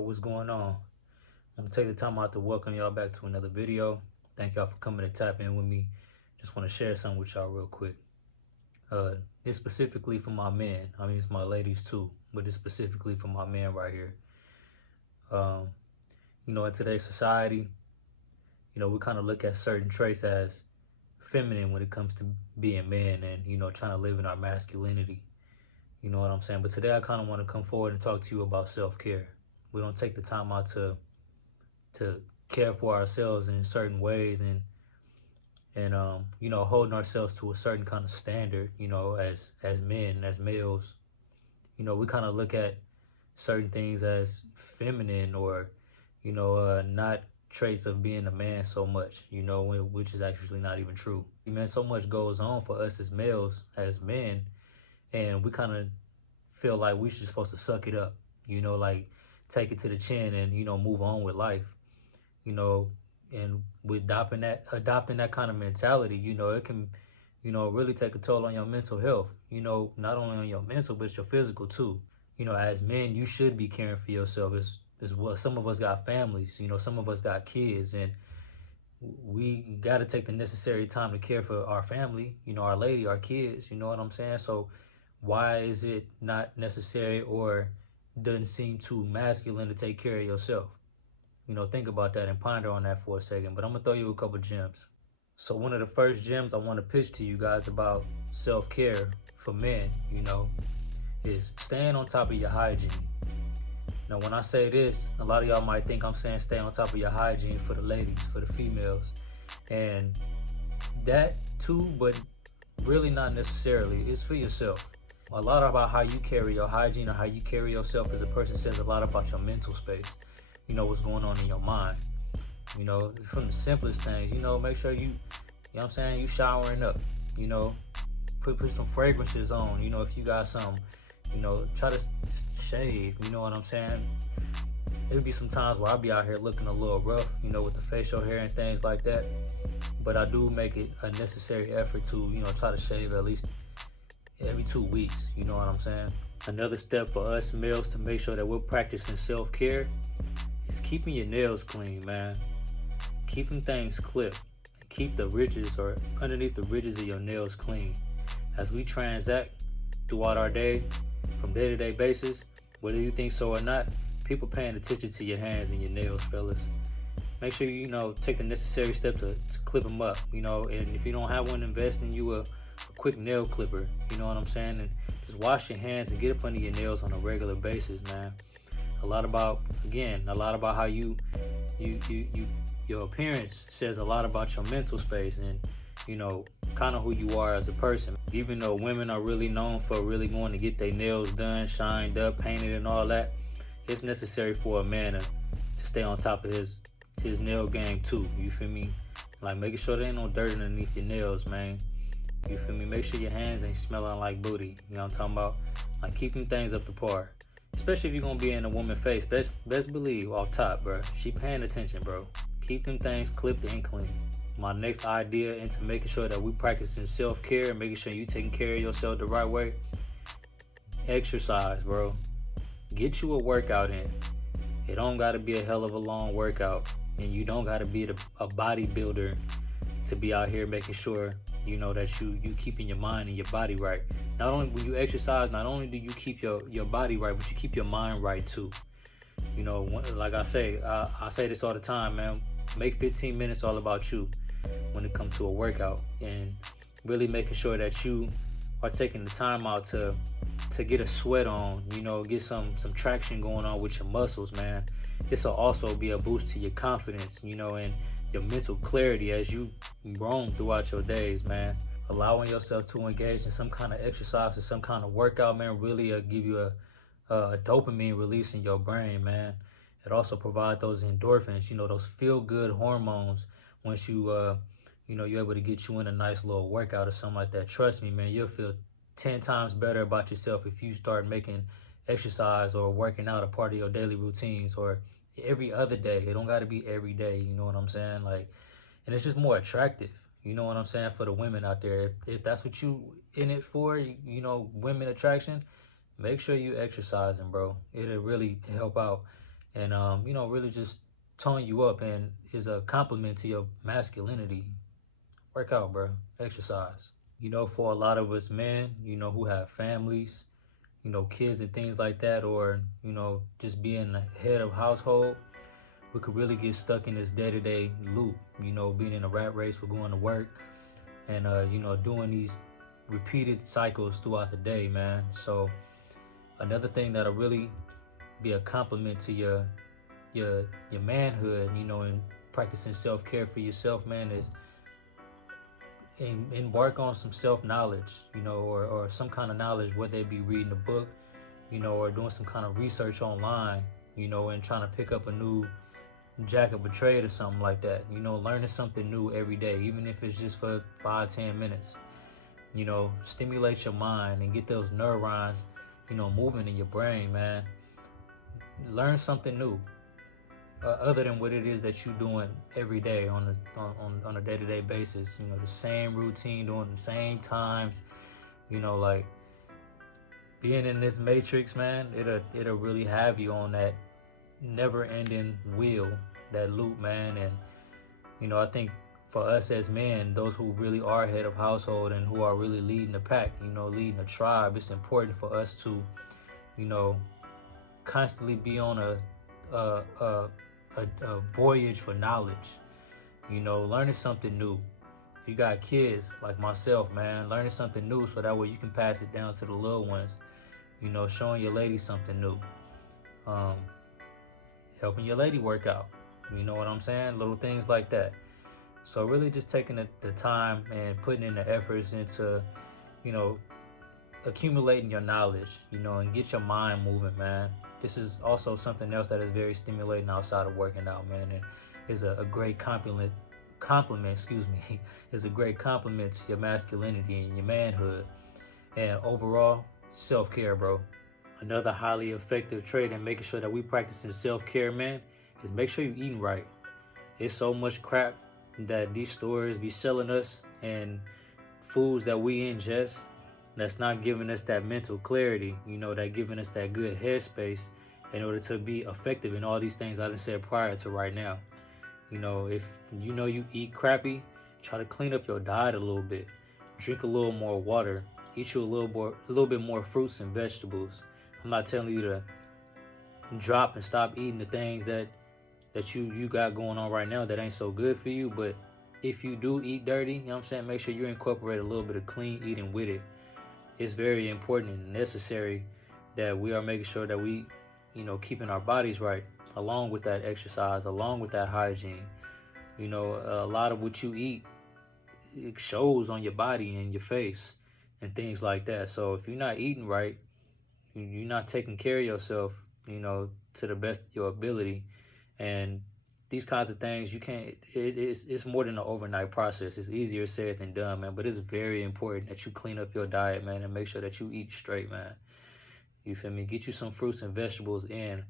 What's going on? I'm gonna take the time out to welcome y'all back to another video. Thank y'all for coming to tap in with me. Just want to share something with y'all real quick. It's specifically for my men. I mean, it's my ladies too, but it's specifically for my men right here. In today's society, we kind of look at certain traits as feminine when it comes to being men and, trying to live in our masculinity. You know what I'm saying? But today I kind of want to come forward and talk to you about self-care. We don't take the time out to care for ourselves in certain ways and holding ourselves to a certain kind of standard, as men, as males. We kind of look at certain things as feminine or, not traits of being a man so much, which is actually not even true. Man, so much goes on for us as males, as men, and we kind of feel like we should supposed to suck it up, like take it to the chin and, move on with life, and with adopting that kind of mentality, it can, really take a toll on your mental health, not only on your mental, but your physical too. As men, you should be caring for yourself as well. Some of us got families, some of us got kids, and we got to take the necessary time to care for our family, our lady, our kids, you know what I'm saying? So why is it not necessary or doesn't seem too masculine to take care of yourself? Think about that and ponder on that for a second. But I'm going to throw you a couple gems. So one of the first gems I want to pitch to you guys about self-care for men, is staying on top of your hygiene. Now, when I say this, a lot of y'all might think I'm saying stay on top of your hygiene for the ladies, for the females. And that too, but really not necessarily. It's for yourself. A lot about how you carry your hygiene or how you carry yourself as a person says a lot about your mental space. What's going on in your mind. From the simplest things, make sure you know what I'm saying, you showering up, put some fragrances on, if you got some, try to shave, you know what I'm saying? There'll be some times where I'll be out here looking a little rough, with the facial hair and things like that. But I do make it a necessary effort to, try to shave at least every 2 weeks, you know what I'm saying? Another step for us males to make sure that we're practicing self-care is keeping your nails clean, man. Keeping things clipped. Keep the ridges or underneath the ridges of your nails clean. As we transact throughout our day, from day-to-day basis, whether you think so or not, people paying attention to your hands and your nails, fellas. Make sure you, take the necessary step to clip them up, and if you don't have one, invest in you a quick nail clipper, you know what I'm saying? And just wash your hands and get up under your nails on a regular basis, man. A lot about how your appearance says a lot about your mental space and, kind of who you are as a person. Even though women are really known for really going to get their nails done, shined up, painted and all that, it's necessary for a man to stay on top of his nail game too, you feel me? Like making sure there ain't no dirt underneath your nails, man. You feel me? Make sure your hands ain't smelling like booty. You know what I'm talking about? Like keeping things up to par. Especially if you're gonna be in a woman's face. Best believe off top, bro. She paying attention, bro. Keep them things clipped and clean. My next idea into making sure that we practicing self-care and making sure you taking care of yourself the right way. Exercise, bro. Get you a workout in. It don't gotta be a hell of a long workout. And you don't gotta be a bodybuilder to be out here making sure, that you keeping your mind and your body right. Not only when you exercise, not only do you keep your body right, but you keep your mind right too. Like I say this all the time, man. Make 15 minutes all about you when it comes to a workout, and really making sure that you are taking the time out to get a sweat on, get some traction going on with your muscles, man. This will also be a boost to your confidence, and your mental clarity as you roam throughout your days, man. Allowing yourself to engage in some kind of exercise or some kind of workout, man, really give you a dopamine release in your brain, man. It also provides those endorphins, those feel-good hormones once you're able to get you in a nice little workout or something like that. Trust me, man, you'll feel 10 times better about yourself if you start making exercise or working out a part of your daily routines or every other day. It don't got to be every day, you know what I'm saying? And it's just more attractive, you know what I'm saying, for the women out there. If that's what you in it for, women attraction, make sure you exercising, bro. It'll really help out and really just tone you up and is a compliment to your masculinity. Work out, bro. Exercise. For a lot of us men, who have families, kids and things like that, or, just being the head of household, we could really get stuck in this day-to-day loop, being in a rat race. We're going to work and, doing these repeated cycles throughout the day, man. So another thing that'll really be a compliment to your manhood, and practicing self-care for yourself, man, is embark on some self-knowledge, or some kind of knowledge, whether it be reading a book, or doing some kind of research online, and trying to pick up a new jack of a trade or something like that. Learning something new every day, even if it's just for 5-10 minutes. Stimulate your mind and get those neurons, moving in your brain, man. Learn something new, other than what it is that you're doing every day on a day-to-day basis. The same routine, doing the same times. Like being in this matrix, man. It'll really have you on that never-ending wheel, that loop, man. And I think for us as men, those who really are head of household and who are really leading the pack, leading the tribe, it's important for us to, constantly be on a voyage for knowledge, learning something new. If you got kids like myself, man, learning something new so that way you can pass it down to the little ones, showing your lady something new, helping your lady work out, you know what I'm saying? Little things like that. So really just taking the time and putting in the efforts into, accumulating your knowledge, and get your mind moving, man. This is also something else that is very stimulating outside of working out, man, and is a great compliment, is a great compliment to your masculinity and your manhood, and overall self-care, bro. Another highly effective trait in making sure that we practicing self-care, man, is make sure you're eating right. There's so much crap that these stores be selling us and foods that we ingest that's not giving us that mental clarity, that giving us that good headspace in order to be effective in all these things I done said prior to right now. If you eat crappy, try to clean up your diet a little bit. Drink a little more water. Eat you a little bit more fruits and vegetables. I'm not telling you to drop and stop eating the things that you got going on right now that ain't so good for you, but if you do eat dirty, make sure you incorporate a little bit of clean eating with it. It's very important and necessary that we are making sure that we, keeping our bodies right, along with that exercise, along with that hygiene. A lot of what you eat, it shows on your body and your face and things like that. So if you're not eating right, you're not taking care of yourself, to the best of your ability. And these kinds of things, you can't, it's more than an overnight process. It's easier said than done, man. But it's very important that you clean up your diet, man, and make sure that you eat straight, man. You feel me? Get you some fruits and vegetables in.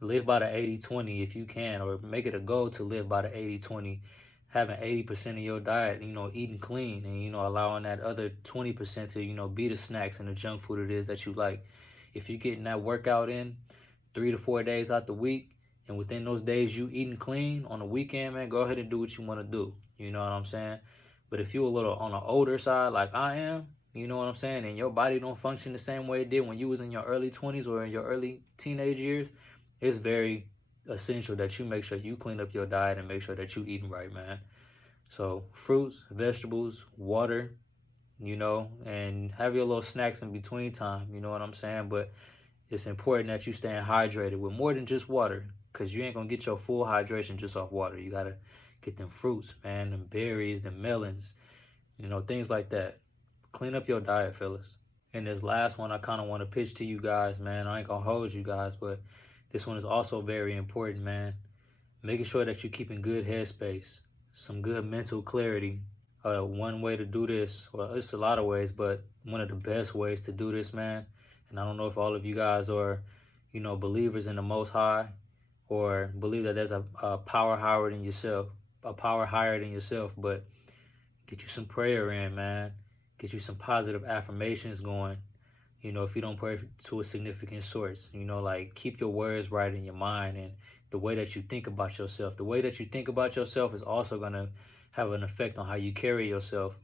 Live by the 80-20 if you can, or make it a goal to live by the 80-20. Having 80% of your diet, eating clean, and, allowing that other 20% to, be the snacks and the junk food it is that you like. If you're getting that workout in 3 to 4 days out the week, and within those days you eating clean on the weekend, man, go ahead and do what you want to do. You know what I'm saying? But if you're a little on the older side like I am, you know what I'm saying, and your body don't function the same way it did when you was in your early 20s or in your early teenage years, it's very essential that you make sure you clean up your diet and make sure that you eating right, man. So fruits, vegetables, water, and have your little snacks in between time, you know what I'm saying? But it's important that you staying hydrated with more than just water, because you ain't going to get your full hydration just off water. You got to get them fruits, man, them berries, them melons, things like that. Clean up your diet, fellas. And this last one I kind of want to pitch to you guys, man. I ain't going to hold you guys, but this one is also very important, man. Making sure that you're keeping good headspace, some good mental clarity. One way to do this, well, it's a lot of ways, but one of the best ways to do this, man, and I don't know if all of you guys are, believers in the Most High, or believe that there's a power higher than yourself, but get you some prayer in, man. Get you some positive affirmations going, You know, if you don't pray to a significant source, you know, like keep your words right in your mind and the way that you think about yourself. The way that you think about yourself is also going to have an effect on how you carry yourself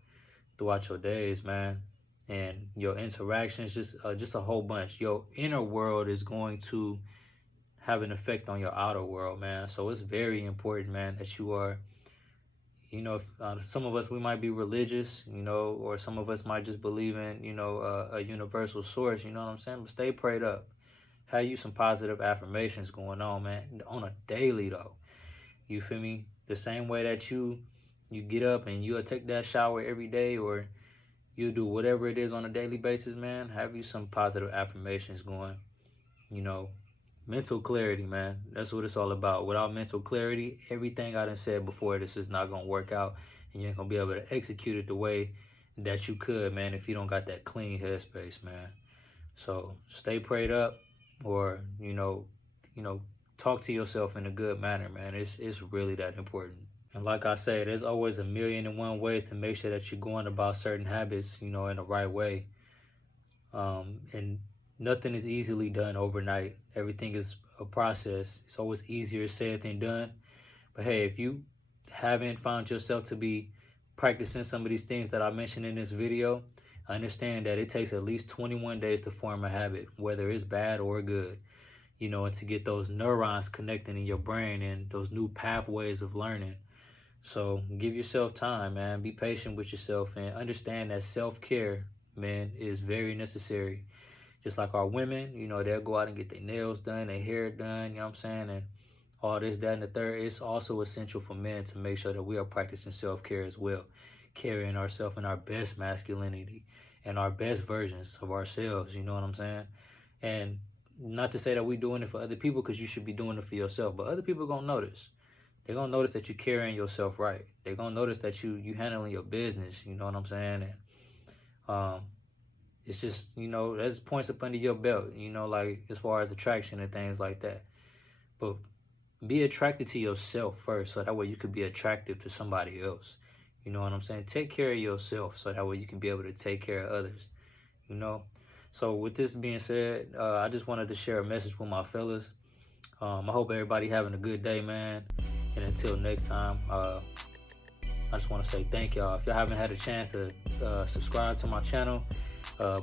throughout your days, man, and your interactions. Just a whole bunch. Your inner world is going to have an effect on your outer world, man. So it's very important, man, that you are, you know, some of us, we might be religious, you know, or some of us might just believe in, you know, a universal source, you know what I'm saying? But stay prayed up. Have you some positive affirmations going on, man, on a daily though. You feel me? The same way that you get up and you'll take that shower every day, or you do whatever it is on a daily basis, man. Have you some positive affirmations going, you know. Mental clarity, man. That's what it's all about. Without mental clarity, everything I done said before, this is not gonna work out, and you ain't gonna be able to execute it the way that you could, man, if you don't got that clean headspace, man. So stay prayed up, or talk to yourself in a good manner, man. It's really that important. And like I say, there's always a million and one ways to make sure that you're going about certain habits, you know, in the right way. And nothing is easily done overnight. Everything is a process. It's always easier said than done. But hey, if you haven't found yourself to be practicing some of these things that I mentioned in this video, understand that it takes at least 21 days to form a habit, whether it's bad or good, you know, and to get those neurons connecting in your brain and those new pathways of learning. So give yourself time, man. Be patient with yourself and understand that self-care, man, is very necessary. Just like our women, you know, they'll go out and get their nails done, their hair done, you know what I'm saying? And all this, that, and the third. It's also essential for men to make sure that we are practicing self-care as well, carrying ourselves in our best masculinity and our best versions of ourselves, you know what I'm saying? And not to say that we're doing it for other people, because you should be doing it for yourself, but other people gonna notice. They're gonna notice that you're carrying yourself right. They're gonna notice that you handling your business, you know what I'm saying? And it's just, you know, that's points up under your belt, you know, like as far as attraction and things like that. But be attracted to yourself first, so that way you could be attractive to somebody else. You know what I'm saying? Take care of yourself, so that way you can be able to take care of others, you know? So with this being said, I just wanted to share a message with my fellas. I hope everybody having a good day, man. And until next time, I just want to say thank y'all. If y'all haven't had a chance to subscribe to my channel,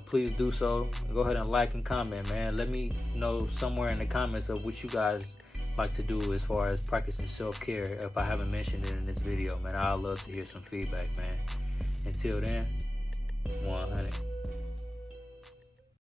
please do so. Go ahead and like and comment, man. Let me know somewhere in the comments of what you guys like to do as far as practicing self-care. If I haven't mentioned it in this video, man, I'd love to hear some feedback, man. Until then, 100.